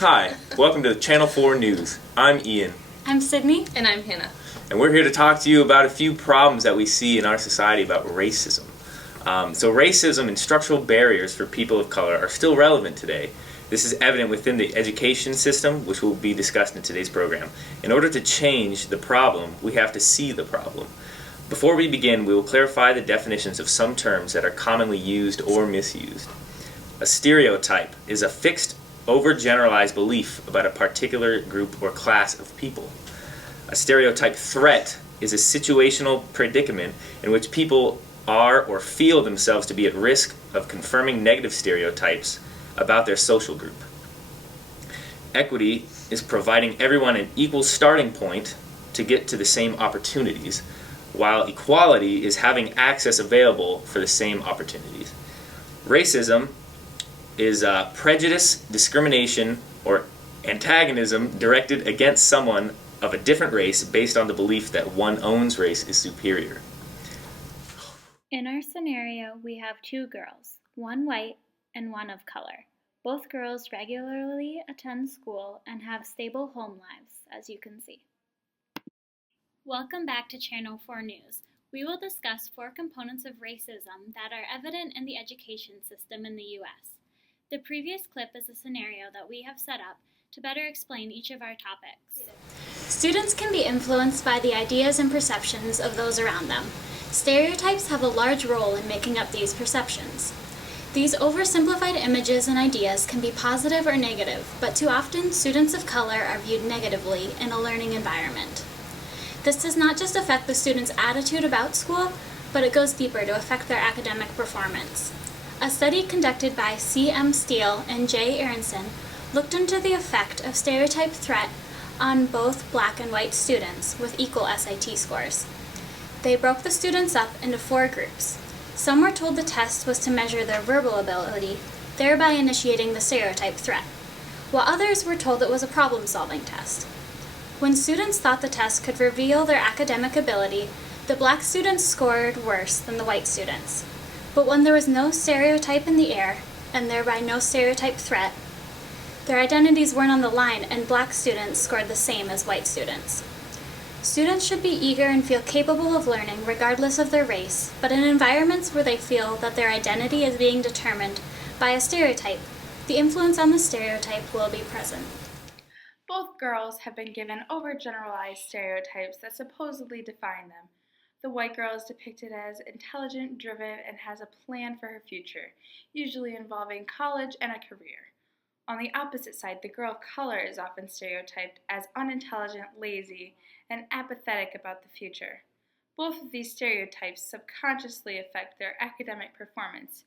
Hi, welcome to Channel 4 News. I'm Ian. I'm Sydney. And I'm Hannah. And we're here to talk to you about a few problems that we see in our society about racism. So racism and structural barriers for people of color are still relevant today. This is evident within the education system, which will be discussed in today's program. In order to change the problem, we have to see the problem. Before we begin, we will clarify the definitions of some terms that are commonly used or misused. A stereotype is a fixed, overgeneralized belief about a particular group or class of people. A stereotype threat is a situational predicament in which people are or feel themselves to be at risk of confirming negative stereotypes about their social group. Equity is providing everyone an equal starting point to get to the same opportunities, while equality is having access available for the same opportunities. Racism is prejudice, discrimination, or antagonism directed against someone of a different race based on the belief that one's own race is superior. In our scenario, we have two girls, one white and one of color. Both girls regularly attend school and have stable home lives, as you can see. Welcome back to Channel 4 News. We will discuss 4 components of racism that are evident in the education system in the U.S. The previous clip is a scenario that we have set up to better explain each of our topics. Students can be influenced by the ideas and perceptions of those around them. Stereotypes have a large role in making up these perceptions. These oversimplified images and ideas can be positive or negative, but too often students of color are viewed negatively in a learning environment. This does not just affect the student's attitude about school, but it goes deeper to affect their academic performance. A study conducted by C.M. Steele and J. Aronson looked into the effect of stereotype threat on both black and white students with equal SAT scores. They broke the students up into 4 groups. Some were told the test was to measure their verbal ability, thereby initiating the stereotype threat, while others were told it was a problem-solving test. When students thought the test could reveal their academic ability, the black students scored worse than the white students. But when there was no stereotype in the air, and thereby no stereotype threat, their identities weren't on the line and black students scored the same as white students. Students should be eager and feel capable of learning regardless of their race, but in environments where they feel that their identity is being determined by a stereotype, the influence on the stereotype will be present. Both girls have been given overgeneralized stereotypes that supposedly define them. The white girl is depicted as intelligent, driven, and has a plan for her future, usually involving college and a career. On the opposite side, the girl of color is often stereotyped as unintelligent, lazy, and apathetic about the future. Both of these stereotypes subconsciously affect their academic performance,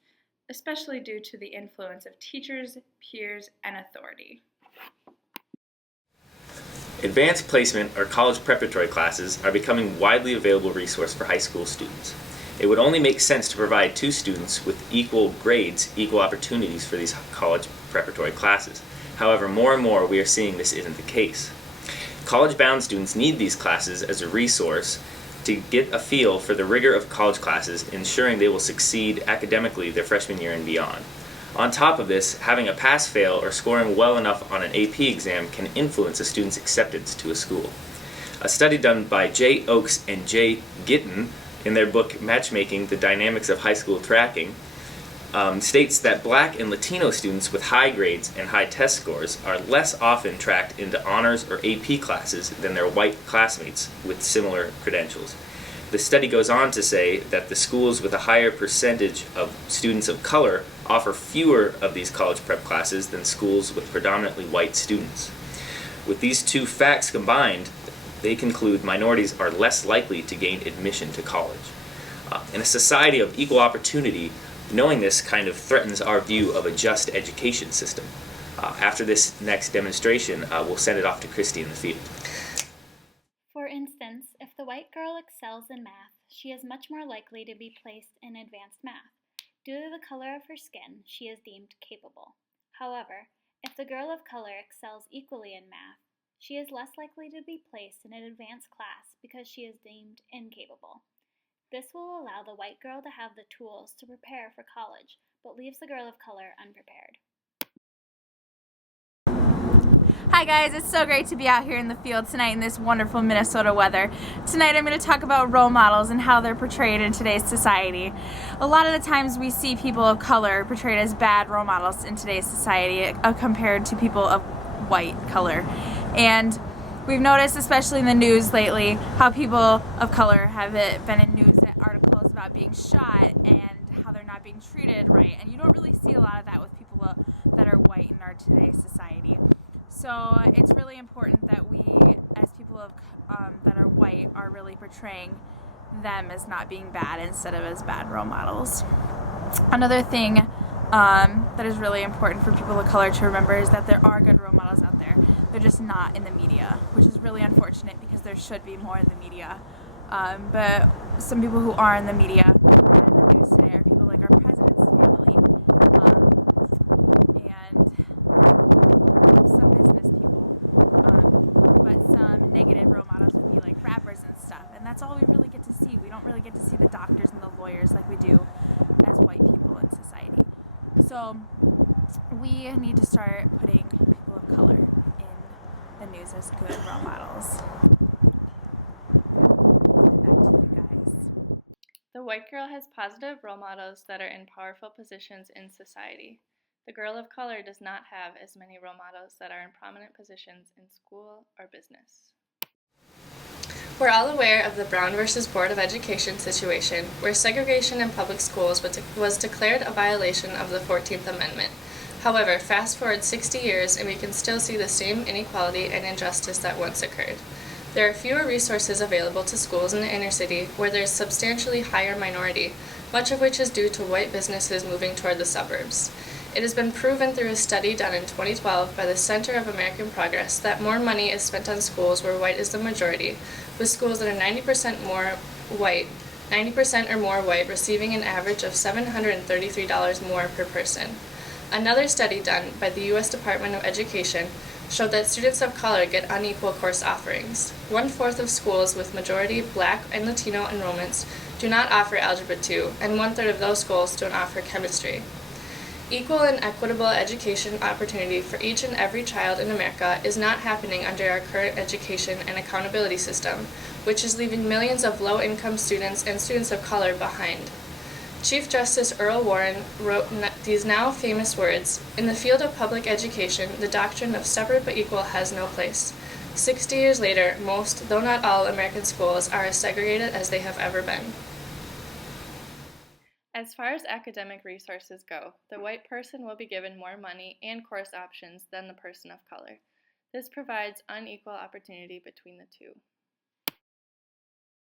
especially due to the influence of teachers, peers, and authority. Advanced placement or college preparatory classes are becoming a widely available resource for high school students. It would only make sense to provide 2 students with equal grades, equal opportunities for these college preparatory classes. However, more and more we are seeing this isn't the case. College-bound students need these classes as a resource to get a feel for the rigor of college classes, ensuring they will succeed academically their freshman year and beyond. On top of this, having a pass-fail or scoring well enough on an AP exam can influence a student's acceptance to a school. A study done by J. Oakes and J. Gittin in their book Matchmaking: The Dynamics of High School Tracking states that black and Latino students with high grades and high test scores are less often tracked into honors or AP classes than their white classmates with similar credentials. The study goes on to say that the schools with a higher percentage of students of color offer fewer of these college prep classes than schools with predominantly white students. With these 2 facts combined, they conclude minorities are less likely to gain admission to college. In a society of equal opportunity, knowing this kind of threatens our view of a just education system. After this next demonstration, we'll send it off to Kirsty in the field. For instance, if the white girl excels in math, she is much more likely to be placed in advanced math. Due to the color of her skin, she is deemed capable. However, if the girl of color excels equally in math, she is less likely to be placed in an advanced class because she is deemed incapable. This will allow the white girl to have the tools to prepare for college, but leaves the girl of color unprepared. Hi guys, it's so great to be out here in the field tonight in this wonderful Minnesota weather. Tonight I'm going to talk about role models and how they're portrayed in today's society. A lot of the times we see people of color portrayed as bad role models in today's society compared to people of white color. And we've noticed, especially in the news lately, how people of color have been in news articles about being shot and how they're not being treated right. And you don't really see a lot of that with people that are white in our today's society. So it's really important that we, as people that are white, are really portraying them as not being bad instead of as bad role models. Another thing that is really important for people of color to remember is that there are good role models out there. They're just not in the media, which is really unfortunate because there should be more in the media. But some people who are in the media and in the news today are people like our president's family and some business people. But some negative role models would be like rappers and stuff. And that's all we really get to see. We don't really get to see the doctors and the lawyers like we do as white people in society. So we need to start putting people of color in the news as good role models. And back to you guys. The white girl has positive role models that are in powerful positions in society. The girl of color does not have as many role models that are in prominent positions in school or business. We're all aware of the Brown versus Board of Education situation, where segregation in public schools was declared a violation of the 14th Amendment. However, fast forward 60 years and we can still see the same inequality and injustice that once occurred. There are fewer resources available to schools in the inner city where there's substantially higher minority, much of which is due to white businesses moving toward the suburbs. It has been proven through a study done in 2012 by the Center of American Progress that more money is spent on schools where white is the majority, with schools that are 90% or more white receiving an average of $733 more per person. Another study done by the U.S. Department of Education showed that students of color get unequal course offerings. 1/4 of schools with majority Black and Latino enrollments do not offer Algebra 2, and 1/3 of those schools don't offer chemistry. Equal and equitable education opportunity for each and every child in America is not happening under our current education and accountability system, which is leaving millions of low-income students and students of color behind. Chief Justice Earl Warren wrote these now famous words, "In the field of public education, the doctrine of separate but equal has no place." 60 years later, most, though not all, American schools are as segregated as they have ever been. As far as academic resources go, the white person will be given more money and course options than the person of color. This provides unequal opportunity between the two.